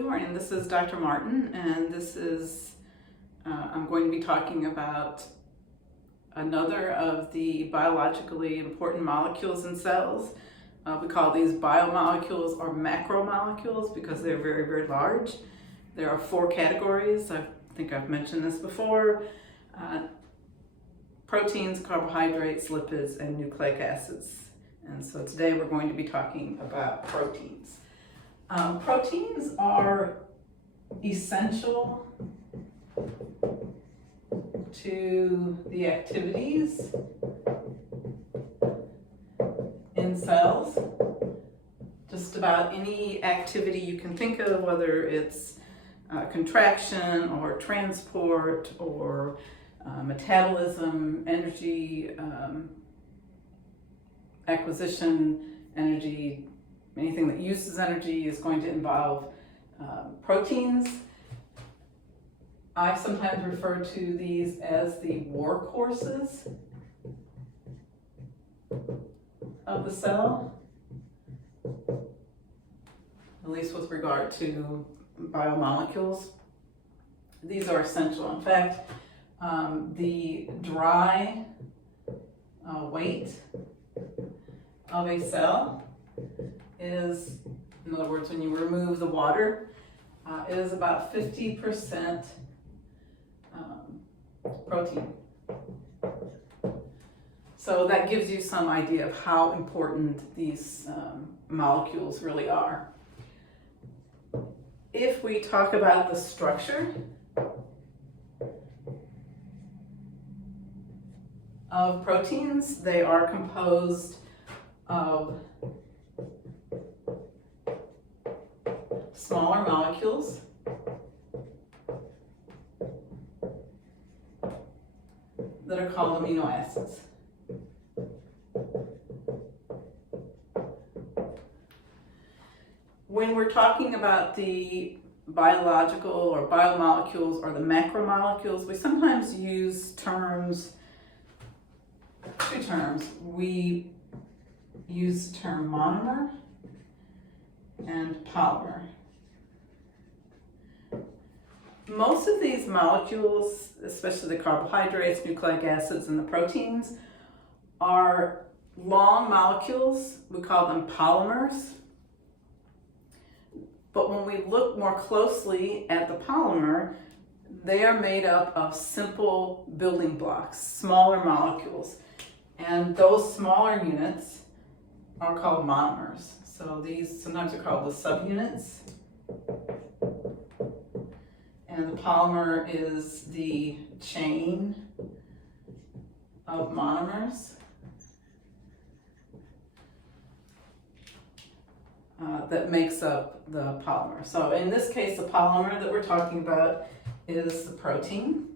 Good morning, this is Dr. Martin, and I'm going to be talking about another of the biologically important molecules in cells. We call these biomolecules or macromolecules because they're very, very large. There are 4 categories. I think I've mentioned this before. Proteins, carbohydrates, lipids, and nucleic acids. And so today we're going to be talking about proteins. Proteins are essential to the activities in cells. Just about any activity you can think of, whether it's contraction or transport or metabolism, energy acquisition, energy, anything that uses energy is going to involve proteins. I sometimes refer to these as the workhorses of the cell, at least with regard to biomolecules. These are essential. In fact, the dry weight of a cell is, in other words, when you remove the water, it is about 50% protein. So that gives you some idea of how important these molecules really are. If we talk about the structure of proteins, they are composed of smaller molecules that are called amino acids. When we're talking about the biological or biomolecules or the macromolecules, we sometimes use two terms. We use the term monomer and polymer. Most of these molecules, especially the carbohydrates, nucleic acids, and the proteins, are long molecules. We call them polymers. But when we look more closely at the polymer, they are made up of simple building blocks, smaller molecules. And those smaller units are called monomers. So these sometimes are called the subunits. And the polymer is the chain of monomers that makes up the polymer. So in this case, the polymer that we're talking about is the protein.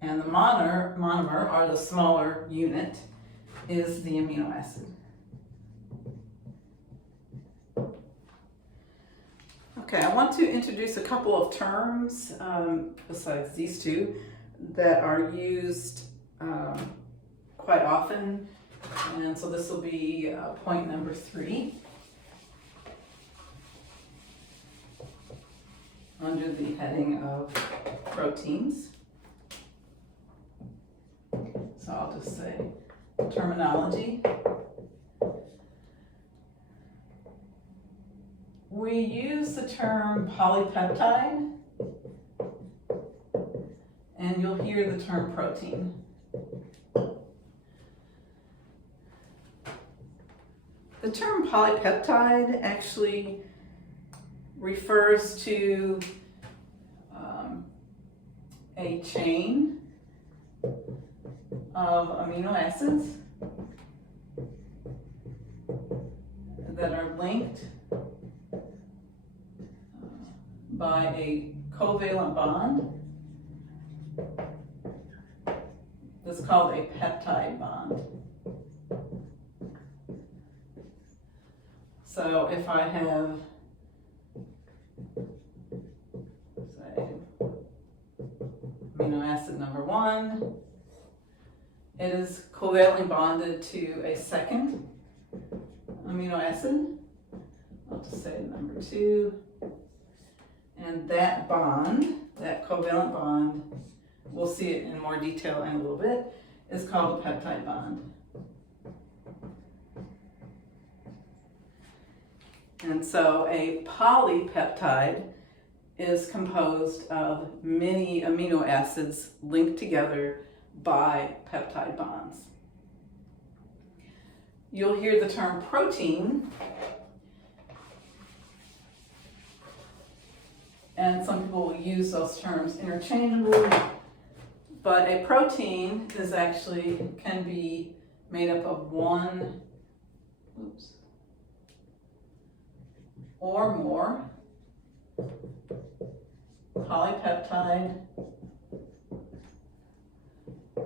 And the monomer, or the smaller unit, is the amino acid. Okay, I want to introduce a couple of terms, besides these two, that are used quite often. And so this will be point number 3 under the heading of proteins. So I'll just say terminology. We use the term polypeptide, and you'll hear the term protein. The term polypeptide actually refers to a chain of amino acids that are linked by a covalent bond that's called a peptide bond. So if I have, say, amino acid number 1, it is covalently bonded to a second amino acid I'll just say number 2. And that bond, that covalent bond, we'll see it in more detail in a little bit, is called a peptide bond. And so a polypeptide is composed of many amino acids linked together by peptide bonds. You'll hear the term protein, and some people will use those terms interchangeably, but a protein is actually can be made up of one or more polypeptide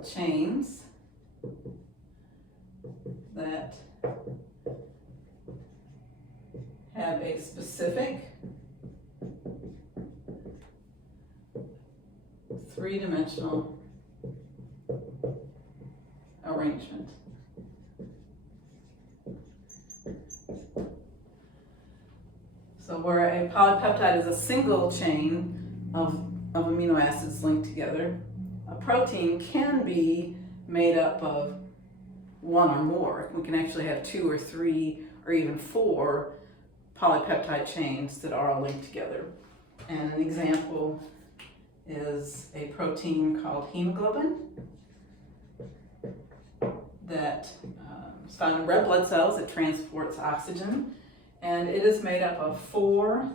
chains that have a specific three-dimensional arrangement. So where a polypeptide is a single chain of amino acids linked together, a protein can be made up of one or more. We can actually have 2 or 3 or even 4 polypeptide chains that are all linked together. And an example is a protein called hemoglobin that is found in red blood cells. It transports oxygen, and it is made up of 4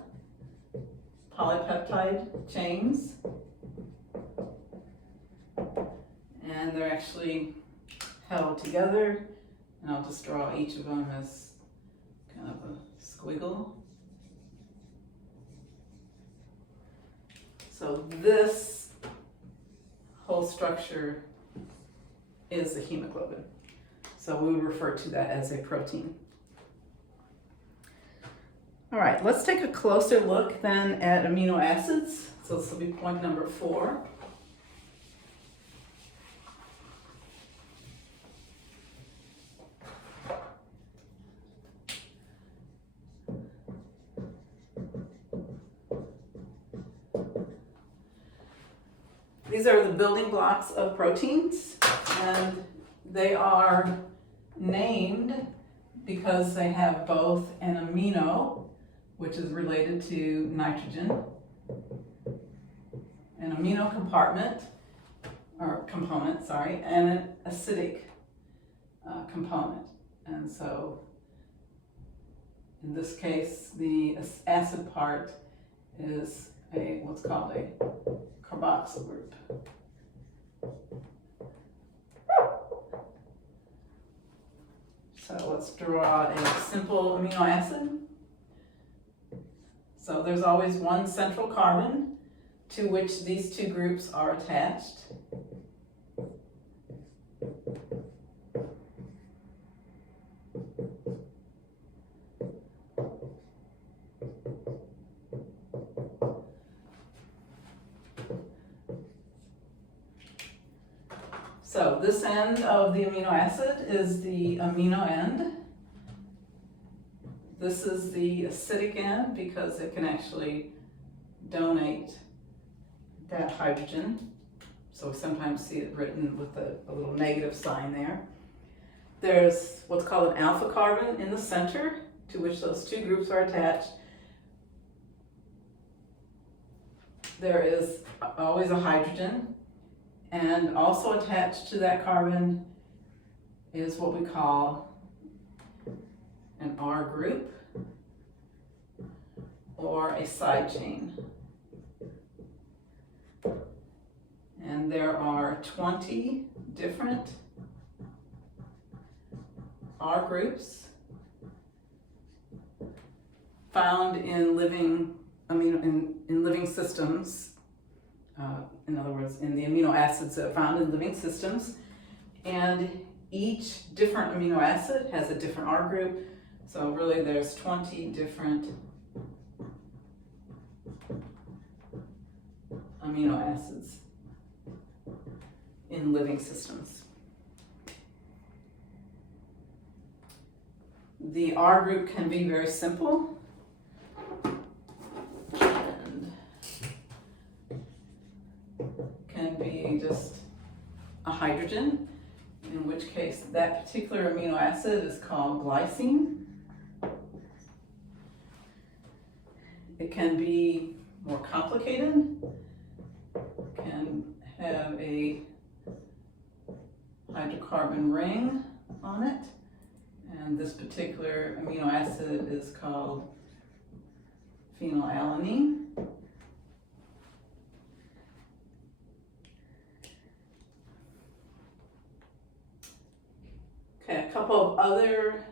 polypeptide chains, and they're actually held together, and I'll just draw each of them as kind of a squiggle. So this whole structure is the hemoglobin. So we refer to that as a protein. All right, let's take a closer look then at amino acids. So this will be point number 4. These are the building blocks of proteins, and they are named because they have both an amino, which is related to nitrogen, an amino component, and an acidic component. And so in this case, the acid part is what's called a carboxyl group. So let's draw a simple amino acid. So there's always one central carbon to which these 2 groups are attached. So this end of the amino acid is the amino end. This is the acidic end because it can actually donate that hydrogen. So we sometimes see it written with a little negative sign there. There's what's called an alpha carbon in the center to which those 2 groups are attached. There is always a hydrogen. And also attached to that carbon is what we call an R group or a side chain. And there are 20 different R groups found in living systems. In other words, in the amino acids that are found in living systems. And each different amino acid has a different R group. So really there's 20 different amino acids in living systems. The R group can be very simple. just a hydrogen, in which case that particular amino acid is called glycine. It can be more complicated, can have a hydrocarbon ring on it, and this particular amino acid is called phenylalanine. Okay, a couple of other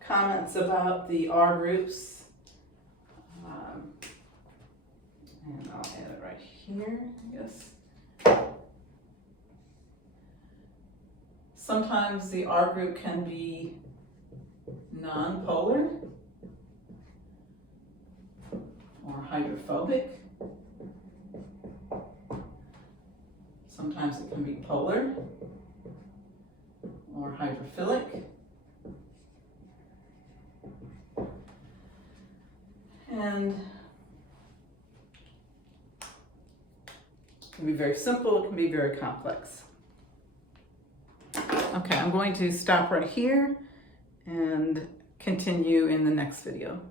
comments about the R groups. And I'll add it right here, I guess. Sometimes the R group can be nonpolar or hydrophobic. Sometimes it can be polar or hydrophilic. And it can be very simple, it can be very complex. Okay, I'm going to stop right here and continue in the next video.